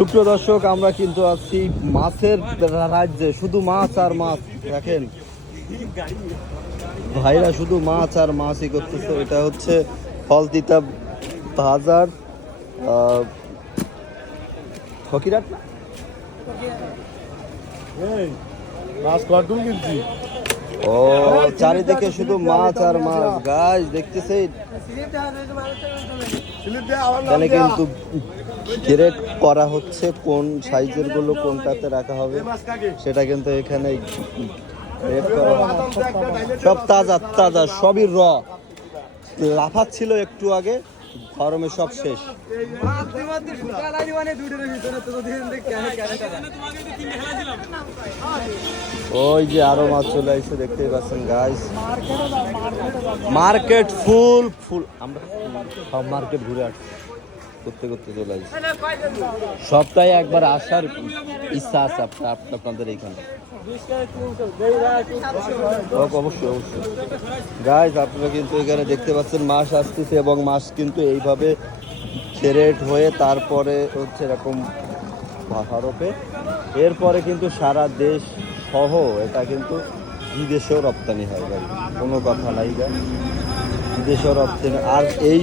সুপ্রিয় দর্শক, আমরা কিন্তু আছি মাছের রাজ্যে, শুধু মাছ আর মাছ, দেখেন। ভাইরা শুধু মাছ আর মাছই করতেছে, এটা হচ্ছে ফলতিতা বাজার ফকিরাট মাছ কিনছি? ও, চারিদিকে শুধু মাছ আর মাছ। গাছ দেখতেছে তাহলে কিন্তু গ্রেড করা হচ্ছে কোন সাইজেরগুলো কোনটাতে রাখা হবে? সেটা কিন্তু এখানে সব তাজা তাজা, সবই র লাফাচ্ছিল একটু আগে, গরমে সব শেষ। ওই যে আরও মাছ চলে আসছে দেখতেই পাচ্ছেন গাইস মার্কেট ফুল ফুল, আমরা সব মার্কেট ঘুরে আসছি। করতে করতে চলে আসছি সপ্তাহে একবার আসার ইচ্ছা আছে আপনাদের এইখানে। অবশ্যই অবশ্যই। গাইজ আপনারা কিন্তু এখানে দেখতে পাচ্ছেন, মাছ আসতেছে এবং মাছ কিন্তু এইভাবে ক্যারেট হয়ে তারপরে হচ্ছে এরকম ভারতে এরপরে কিন্তু সারা দেশ সহ এটা কিন্তু বিদেশেও রপ্তানি হয় ভাই। কোনো কথা নাই গাই বিদেশেও রপ্তানি আর এই